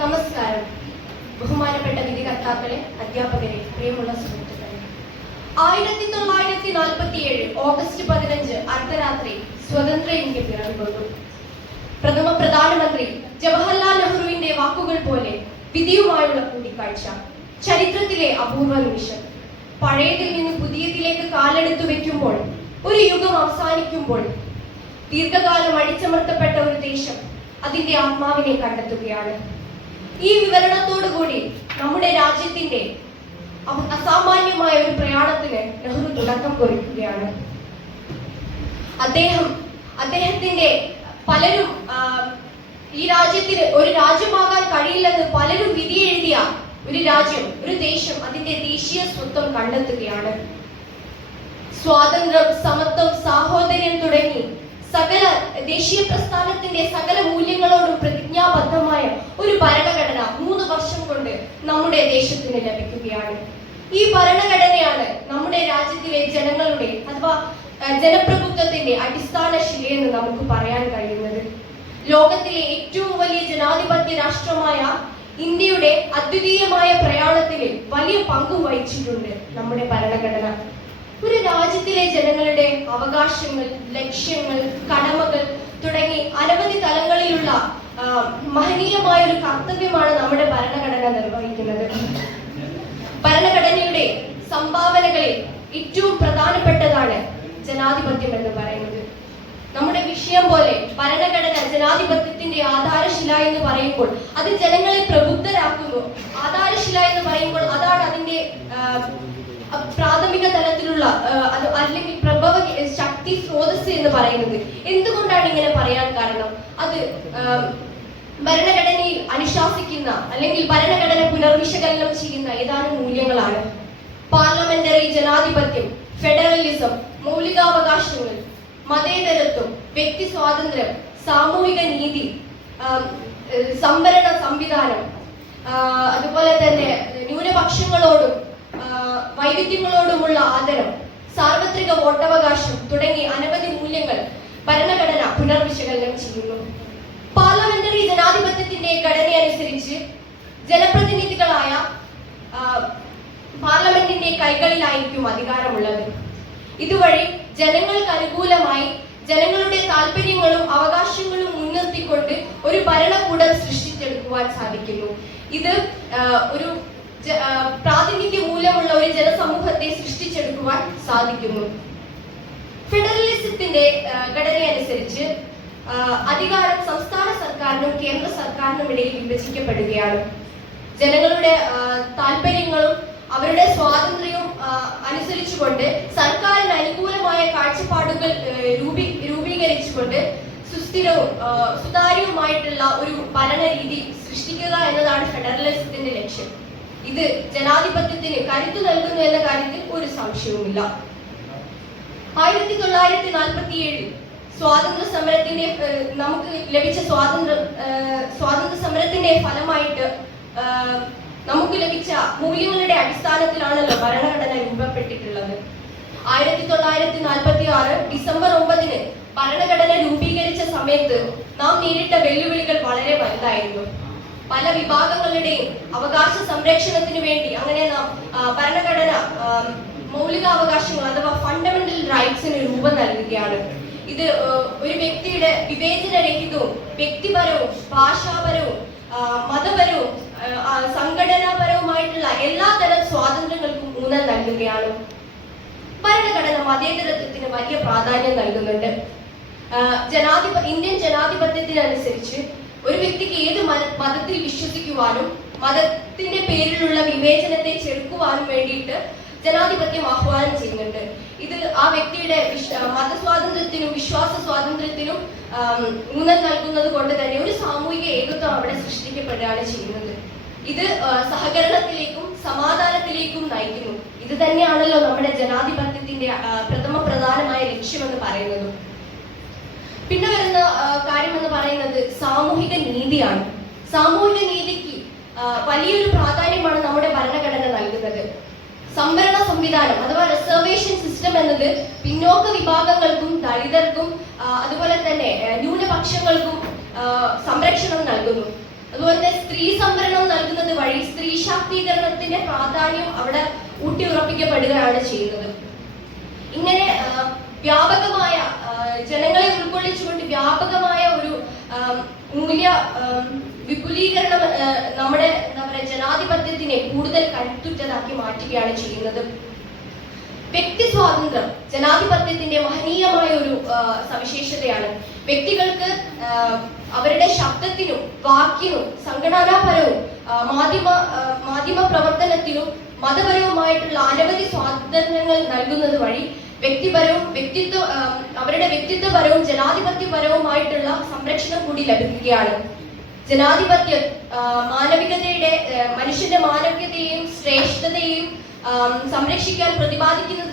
നമസ്കാരം. ബഹുമാനപ്പെട്ട വിധികർത്താക്കളെ, അധ്യാപകരെ, പ്രിയമുള്ള സുഹൃത്തുക്കളെ, 1947 ഓഗസ്റ്റ് 15 അർദ്ധരാത്രി സ്വതന്ത്ര ഇന്ത്യ പിറവികൊണ്ടു. പ്രഥമ പ്രധാനമന്ത്രി ജവഹർലാൽ നെഹ്റുവിന്റെ വാക്കുകൾ പോലെ വിധിയുമായുള്ള കൂടിക്കാഴ്ച ചരിത്രത്തിലെ അപൂർവ നിമിഷം. പഴയതിൽ നിന്ന് പുതിയതിലേക്ക് കാലെടുത്തു വെക്കുമ്പോൾ, ഒരു യുഗം അവസാനിക്കുമ്പോൾ, ദീർഘകാലം അടിച്ചമർത്തപ്പെട്ട ഒരു ദേശം അതിന്റെ ആത്മാവിനെ കണ്ടെത്തുകയാണ്. ഈ വിവരണത്തോടുകൂടി നമ്മുടെ രാജ്യത്തിന്റെ അസാമാന്യമായ ഒരു പ്രയാണത്തിന് നെഹ്റു തുടക്കം കുറിക്കുകയാണ്. അദ്ദേഹത്തിന്റെ പലരും ഈ രാജ്യത്തിന് ഒരു രാജ്യമാകാൻ കഴിയില്ലെന്ന് പലരും വിധി എഴുതിയ ഒരു രാജ്യം, ഒരു ദേശം അതിന്റെ ദേശീയ സ്വത്വം കണ്ടെത്തുകയാണ്. സ്വാതന്ത്ര്യം, സമത്വം, സാഹോദര്യം തുടങ്ങി സകല ദേശീയ പ്രസ്ഥാനത്തിന്റെ സകല മൂല്യങ്ങളോടും പ്രതിജ്ഞാബദ്ധമായ ഒരു ഭരണഘടന 3 വർഷം കൊണ്ട് നമ്മുടെ ദേശത്തിന് ലഭിക്കുകയാണ്. ഈ ഭരണഘടനയാണ് നമ്മുടെ രാജ്യത്തിലെ ജനങ്ങളുടെ അഥവാ ജനപ്രഭുത്വത്തിന്റെ അടിസ്ഥാന ശിലയെന്ന് നമുക്ക് പറയാൻ കഴിയുന്നത്. ലോകത്തിലെ ഏറ്റവും വലിയ ജനാധിപത്യ രാഷ്ട്രമായ ഇന്ത്യയുടെ അദ്വിതീയമായ പ്രയാണത്തിൽ വലിയ പങ്ക് വഹിച്ചിട്ടുണ്ട് നമ്മുടെ ഭരണഘടന. ഒരു രാജ്യത്തിലെ ജനങ്ങളുടെ അവകാശങ്ങൾ, ലക്ഷ്യങ്ങൾ, കടമകൾ തുടങ്ങി അനവധി തലങ്ങളിലുള്ള മഹനീയമായ ഒരു കർത്തവ്യമാണ് നമ്മുടെ ഭരണഘടന നിർവഹിക്കുന്നത്. ഭരണഘടനയുടെ സംഭാവനകളിൽ ഏറ്റവും പ്രധാനപ്പെട്ടതാണ് ജനാധിപത്യം എന്ന് പറയുന്നത്. നമ്മുടെ വിഷയം പോലെ ഭരണഘടന ജനാധിപത്യത്തിന്റെ ആധാരശില എന്ന് പറയുമ്പോൾ അത് ജനങ്ങളെ പ്രബുദ്ധരാക്കുന്നു. ആധാരശില എന്ന് പറയുമ്പോൾ അതാണ് അതിന്റെ പ്രാഥമിക തലത്തിലുള്ള അല്ലെങ്കിൽ പ്രഭവ ശക്തി സ്രോതസ് എന്ന് പറയുന്നത്. എന്തുകൊണ്ടാണ് ഇങ്ങനെ പറയാൻ കാരണം? അത് ഭരണഘടനയിൽ അനുശാസിക്കുന്ന അല്ലെങ്കിൽ ഭരണഘടന പുനർവിശകലനം ചെയ്യുന്ന ഏതാനും മൂല്യങ്ങളാണ്. പാർലമെന്ററി ജനാധിപത്യം, ഫെഡറലിസം, മൗലികാവകാശങ്ങൾ, മതേതരത്വം, വ്യക്തി സ്വാതന്ത്ര്യം, സാമൂഹിക നീതി, സംവരണ സംവിധാനം, അതുപോലെ തന്നെ ന്യൂനപക്ഷങ്ങളോടും വൈവിധ്യങ്ങളോടുമുള്ള ആദരം, സാർവത്രിക വോട്ടവകാശം തുടങ്ങി അനവധി മൂല്യങ്ങൾ ഭരണഘടന പുനർവിശകലനം ചെയ്യുന്നു. പാർലമെന്ററി ജനാധിപത്യത്തിന്റെ ഘടനയനുസരിച്ച് ജനപ്രതിനിധികളായ പാർലമെന്റിന്റെ കൈകളിലായിരിക്കും അധികാരമുള്ളത്. ഇതുവഴി ജനങ്ങൾക്ക് അനുകൂലമായി ജനങ്ങളുടെ താല്പര്യങ്ങളും അവകാശങ്ങളും മുൻനിർത്തിക്കൊണ്ട് ഒരു ഭരണകൂടം സൃഷ്ടിച്ചെടുക്കുവാൻ സാധിക്കുന്നു. ഇത് ഒരു പ്രാതിനിധ്യ മൂലമുള്ള ഒരു ജനസമൂഹത്തെ സൃഷ്ടിച്ചെടുക്കുവാൻ സാധിക്കുന്നു. ഫെഡറലിസത്തിന്റെ ഘടനയനുസരിച്ച് അധികാരം സംസ്ഥാന സർക്കാരിനും കേന്ദ്ര സർക്കാരിനും ഇടയിൽ വിഭജിക്കപ്പെടുകയാണ്. ജനങ്ങളുടെ താല്പര്യങ്ങളും അവരുടെ സ്വാതന്ത്ര്യവും അനുസരിച്ചുകൊണ്ട് സർക്കാരിന് അനുകൂലമായ കാഴ്ചപ്പാടുകൾ രൂപീകരിച്ചുകൊണ്ട് സുസ്ഥിരവും സുതാര്യവുമായിട്ടുള്ള ഒരു ഭരണരീതി സൃഷ്ടിക്കുക എന്നതാണ് ഫെഡറലിസത്തിന്റെ ലക്ഷ്യം. ഇത് ജനാധിപത്യത്തിന് കരുത്തു നൽകുന്നു എന്ന കാര്യത്തിൽ ഒരു സംശയവുമില്ല. 1947 സ്വാതന്ത്ര്യ സമരത്തിന്റെ നമുക്ക് ലഭിച്ച സ്വാതന്ത്ര്യ സമരത്തിന്റെ ഫലമായിട്ട് നമുക്ക് ലഭിച്ച മൂല്യങ്ങളുടെ അടിസ്ഥാനത്തിലാണല്ലോ ഭരണഘടന രൂപപ്പെട്ടിട്ടുള്ളത്. 1946 ഡിസംബർ 9 ഭരണഘടന രൂപീകരിച്ച സമയത്ത് നാം നേരിട്ട വെല്ലുവിളികൾ വളരെ വലുതായിരുന്നു. പല വിഭാഗങ്ങളുടെയും അവകാശ സംരക്ഷണത്തിന് വേണ്ടി അങ്ങനെ നാം ഭരണഘടന മൗലികാവകാശങ്ങൾ അഥവാ ഫണ്ടമെന്റൽ റൈറ്റ്സിന് രൂപം നൽകുകയാണ്. ഇത് ഒരു വ്യക്തിയുടെ വിവേചനരഹിതവും വ്യക്തിപരവും ഭാഷാപരവും മതപരവും സംഘടനാപരവുമായിട്ടുള്ള എല്ലാ തരം സ്വാതന്ത്ര്യങ്ങൾക്കും ഊന്നൽ നൽകുകയാണ്. ഭരണഘടന മതേതരത്വത്തിന് വലിയ പ്രാധാന്യം നൽകുന്നുണ്ട്. ഇന്ത്യൻ ജനാധിപത്യത്തിനനുസരിച്ച് ഒരു വ്യക്തിക്ക് ഏത് മതത്തിൽ വിശ്വസിക്കുവാനും മതത്തിന്റെ പേരിലുള്ള വിവേചനത്തെ ചെറുക്കുവാനും വേണ്ടിയിട്ട് ജനാധിപത്യം ആഹ്വാനം ചെയ്യുന്നുണ്ട്. ഇത് ആ വ്യക്തിയുടെ മതസ്വാതന്ത്ര്യത്തിനും വിശ്വാസ സ്വാതന്ത്ര്യത്തിനും ഊന്നൽ നൽകുന്നത് കൊണ്ട് തന്നെ ഒരു സാമൂഹിക ഏകത്വം അവിടെ സൃഷ്ടിക്കപ്പെടുകയാണ് ചെയ്യുന്നത്. ഇത് സഹകരണത്തിലേക്കും സമാധാനത്തിലേക്കും നയിക്കുന്നു. ഇത് തന്നെയാണല്ലോ നമ്മുടെ ജനാധിപത്യത്തിന്റെ പ്രധാനമായ ലക്ഷ്യമെന്ന് പറയുന്നത്. പിന്നെ വരുന്ന കാര്യം എന്ന് പറയുന്നത് സാമൂഹിക നീതിയാണ്. സാമൂഹിക നീതിക്ക് വലിയൊരു പ്രാധാന്യമാണ് നമ്മുടെ ഭരണഘടന നൽകുന്നത്. സംവരണ സംവിധാനം അഥവാ റിസർവേഷൻ സിസ്റ്റം എന്നത് പിന്നോക്ക വിഭാഗങ്ങൾക്കും ദളിതർക്കും അതുപോലെ തന്നെ ന്യൂനപക്ഷങ്ങൾക്കും സംരക്ഷണം നൽകുന്നു. അതുപോലെ തന്നെ സ്ത്രീ സംവരണം നൽകുന്നത് വഴി സ്ത്രീ ശാക്തീകരണത്തിന്റെ പ്രാധാന്യം അവിടെ ഊട്ടിയുറപ്പിക്കപ്പെടുകയാണ് ചെയ്യുന്നത്. ഇങ്ങനെ വ്യാപകമായ ജനങ്ങളെ ഉൾക്കൊള്ളിച്ചുകൊണ്ട് വ്യാപകമായ ഒരു മൂല്യ വിപുലീകരണം നമ്മുടെ എന്താ പറയുക ജനാധിപത്യത്തിനെ കൂടുതൽ കരുത്തുറ്റതാക്കി മാറ്റുകയാണ് ചെയ്യുന്നത്. വ്യക്തി സ്വാതന്ത്ര്യം ജനാധിപത്യത്തിന്റെ മഹനീയമായ ഒരു സവിശേഷതയാണ്. വ്യക്തികൾക്ക് അവരുടെ ശബ്ദത്തിനും വാക്കിനും സംഘടനാപരവും മാധ്യമ പ്രവർത്തനത്തിനും മതപരവുമായിട്ടുള്ള അനവധി സ്വാതന്ത്ര്യങ്ങൾ നൽകുന്നത് വഴി അവരുടെ വ്യക്തിത്വപരവും ജനാധിപത്യപരവുമായിട്ടുള്ള സംരക്ഷണം കൂടി ലഭിക്കുകയാണ്. ജനാധിപത്യം മാനവികതയുടെ മനുഷ്യന്റെ മാനവികതയെയും ശ്രേഷ്ഠതയെയും സംരക്ഷിക്കാൻ പ്രതിപാദിക്കുന്നത്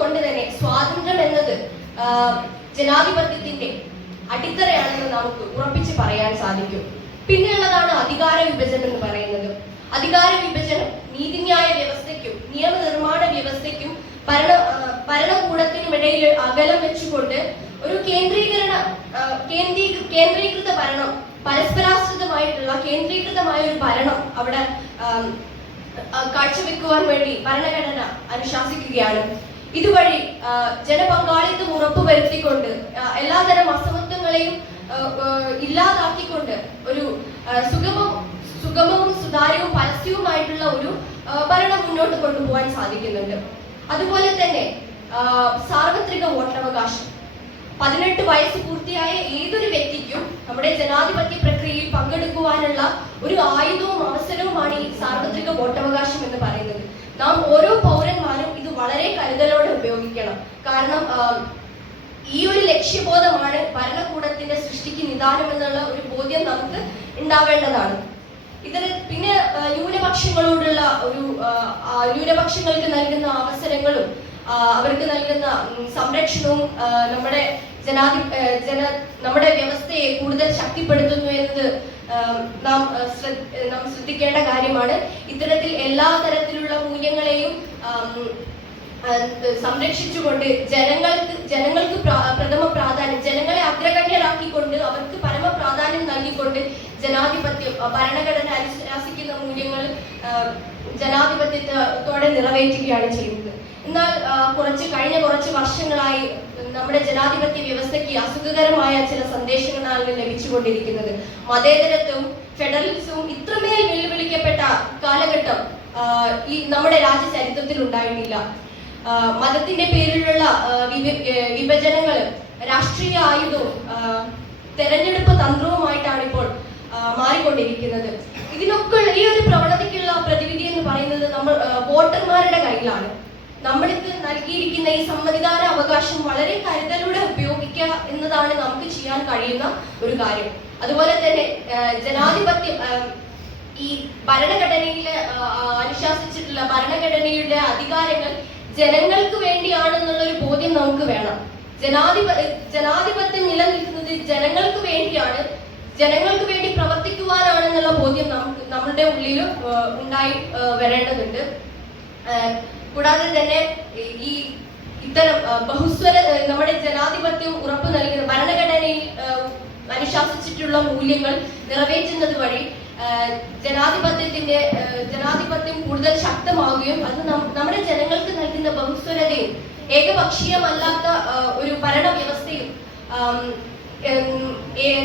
കൊണ്ട് തന്നെ സ്വാതന്ത്ര്യം എന്നത് ജനാധിപത്യത്തിന്റെ അടിത്തറയാണെന്ന് നമുക്ക് ഉറപ്പിച്ച് പറയാൻ സാധിക്കും. പിന്നെയുള്ളതാണ് അധികാര വിഭജനം എന്ന് പറയുന്നത്. അധികാര വിഭജനം നീതിന്യായ വ്യവസ്ഥയ്ക്കും നിയമനിർമ്മാണ വ്യവസ്ഥയ്ക്കും ഭരണകൂടത്തിനുമിടയിൽ അകലം വെച്ചുകൊണ്ട് ഒരു കേന്ദ്രീകൃത ഭരണം, പരസ്പരാശ്രിതമായിട്ടുള്ള കേന്ദ്രീകൃതമായ ഒരു ഭരണം അവിടെ കാഴ്ചവെക്കുവാൻ വേണ്ടി ഭരണഘടന അനുശാസിക്കുകയാണ്. ഇതുവഴി ജനപങ്കാളിത്തം ഉറപ്പുവരുത്തിക്കൊണ്ട് എല്ലാതരം അസമത്വങ്ങളെയും ഇല്ലാതാക്കിക്കൊണ്ട് ഒരു സുഗമവും സുതാര്യവും പരസ്യവുമായിട്ടുള്ള ഒരു ഭരണം മുന്നോട്ട് കൊണ്ടുപോകാൻ സാധിക്കുന്നുണ്ട്. അതുപോലെ തന്നെ സാർവത്രിക വോട്ടവകാശം 18 വയസ്സ് പൂർത്തിയായ ഏതൊരു വ്യക്തിക്കും നമ്മുടെ ജനാധിപത്യ പ്രക്രിയയിൽ പങ്കെടുക്കുവാനുള്ള ഒരു ആയുധവും അവസരവുമാണ് ഈ സാർവത്രിക വോട്ടവകാശം എന്ന് പറയുന്നത്. നാം ഓരോ പൗരന്മാരും ഇത് വളരെ കരുതലോടെ ഉപയോഗിക്കണം. കാരണം ഈ ഒരു ലക്ഷ്യബോധമാണ് ഭരണകൂടത്തിന്റെ സൃഷ്ടിക്ക് നിദാനം എന്നുള്ള ഒരു ബോധ്യം നമുക്ക് ഉണ്ടാവേണ്ടതാണ്. ഇതിന് പിന്നെ ന്യൂനപക്ഷങ്ങളോടുള്ള ഒരു ന്യൂനപക്ഷങ്ങൾക്ക് നൽകുന്ന അവസരങ്ങളും അവർക്ക് നൽകുന്ന സംരക്ഷണവും നമ്മുടെ വ്യവസ്ഥയെ കൂടുതൽ ശക്തിപ്പെടുത്തുന്നു എന്നത് നാം ശ്രദ്ധിക്കേണ്ട കാര്യമാണ്. ഇത്തരത്തിൽ എല്ലാ തരത്തിലുള്ള മൂല്യങ്ങളെയും സംരക്ഷിച്ചുകൊണ്ട് ജനങ്ങൾക്ക് പ്രഥമ പ്രാധാന്യം, ജനങ്ങളെ അഗ്രഗണ്യരാക്കിക്കൊണ്ട് അവർക്ക് പരമ പ്രാധാന്യം നൽകിക്കൊണ്ട് ജനാധിപത്യം ഭരണഘടന അനുശാസിക്കുന്ന മൂല്യങ്ങൾ ജനാധിപത്യത്തോടെ നിറവേറ്റുകയാണ് ചെയ്യുന്നത്. എന്നാൽ കഴിഞ്ഞ കുറച്ച് വർഷങ്ങളായി നമ്മുടെ ജനാധിപത്യ വ്യവസ്ഥയ്ക്ക് അസുഖകരമായ ചില സന്ദേശങ്ങളാണ് ലഭിച്ചുകൊണ്ടിരിക്കുന്നത്. മതേതരത്വവും ഫെഡറലിസവും ഇത്രമേൽ വെല്ലുവിളിക്കപ്പെട്ട കാലഘട്ടം ഈ നമ്മുടെ രാജ്യ ചരിത്രത്തിൽ ഉണ്ടായിട്ടില്ല. മതത്തിന്റെ പേരിലുള്ള വിഭജനങ്ങൾ രാഷ്ട്രീയ ആയുധവും തെരഞ്ഞെടുപ്പ് തന്ത്രവുമായിട്ടാണ് ഇപ്പോൾ മാറിക്കൊണ്ടിരിക്കുന്നത്. ഇതിനൊക്കെ ഈ ഒരു പ്രവണതയ്ക്കുള്ള പ്രതിവിധി എന്ന് പറയുന്നത് നമ്മൾ വോട്ടർമാരുടെ കയ്യിലാണ്. നമ്മൾക്ക് നൽകിയിരിക്കുന്ന ഈ സമ്മതിദാന അവകാശം വളരെ കരുതലോടെ ഉപയോഗിക്കുക എന്നതാണ് നമുക്ക് ചെയ്യാൻ കഴിയുന്ന ഒരു കാര്യം. അതുപോലെ തന്നെ ജനാധിപത്യം ഈ ഭരണഘടനയിൽ അനുശാസിച്ചിട്ടുള്ള ഭരണഘടനയുടെ അധികാരങ്ങൾ ജനങ്ങൾക്ക് വേണ്ടിയാണെന്നുള്ള ഒരു ബോധ്യം നമുക്ക് വേണം. ജനാധിപത്യം നിലനിൽക്കുന്നത് ജനങ്ങൾക്ക് വേണ്ടിയാണ്, ജനങ്ങൾക്ക് വേണ്ടി പ്രവർത്തിക്കുവാനാണെന്നുള്ള ബോധ്യം നമ്മളുടെ ഉള്ളിൽ ഉണ്ടായി വരേണ്ടതുണ്ട്. കൂടാതെ തന്നെ ഈ ഇത്തരം ബഹുസ്വര നമ്മുടെ ജനാധിപത്യം ഉറപ്പു നൽകുന്ന ഭരണഘടനയിൽ അനുശാസിച്ചിട്ടുള്ള മൂല്യങ്ങൾ നിറവേറ്റുന്നത് വഴി ജനാധിപത്യം കൂടുതൽ ശക്തമാവുകയും അത് നമ്മുടെ ജനങ്ങൾക്ക് നൽകുന്ന ബഹുസ്വരതയും ഏകപക്ഷീയമല്ലാത്ത ഒരു ഭരണ വ്യവസ്ഥയും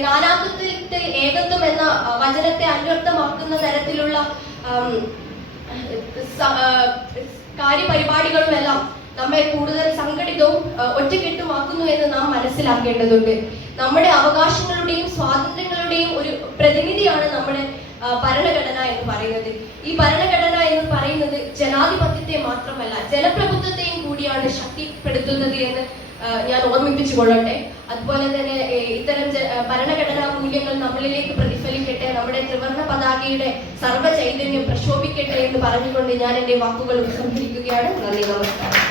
നാനാത്വത്തിൽ ഏകത്വം എന്ന വചനത്തെ അന്വർത്ഥമാക്കുന്ന തരത്തിലുള്ള കാര്യപരിപാടികളും എല്ലാം നമ്മെ കൂടുതൽ സംഘടിതവും ഒറ്റക്കെട്ടുമാക്കുന്നു എന്ന് നാം മനസ്സിലാക്കേണ്ടതുണ്ട്. നമ്മുടെ അവകാശങ്ങളുടെയും സ്വാതന്ത്ര്യങ്ങളുടെയും ഒരു പ്രതിനിധിയാണ് നമ്മുടെ ഭരണഘടന എന്ന് പറയുന്നത്. ഈ ഭരണഘടന എന്ന് പറയുന്നത് ജനാധിപത്യത്തെ മാത്രമല്ല ജനപ്രഭുത്വത്തെയും കൂടിയാണ് ശക്തിപ്പെടുത്തുന്നത് എന്ന് ഞാൻ ഓർമ്മിപ്പിച്ചു കൊള്ളട്ടെ. അതുപോലെ തന്നെ ഇത്തരം ഭരണഘടനാ മൂല്യങ്ങൾ നമ്മളിലേക്ക് പ്രതിഫലിക്കട്ടെ, നമ്മുടെ ത്രിവർണ്ണ പതാകയുടെ സർവ്വ ചൈതന്യം പ്രശോഭിക്കട്ടെ എന്ന് പറഞ്ഞുകൊണ്ട് ഞാൻ എൻ്റെ വാക്കുകൾ ഉപസംഹരിക്കുകയാണ്. നന്ദി, നമസ്കാരം.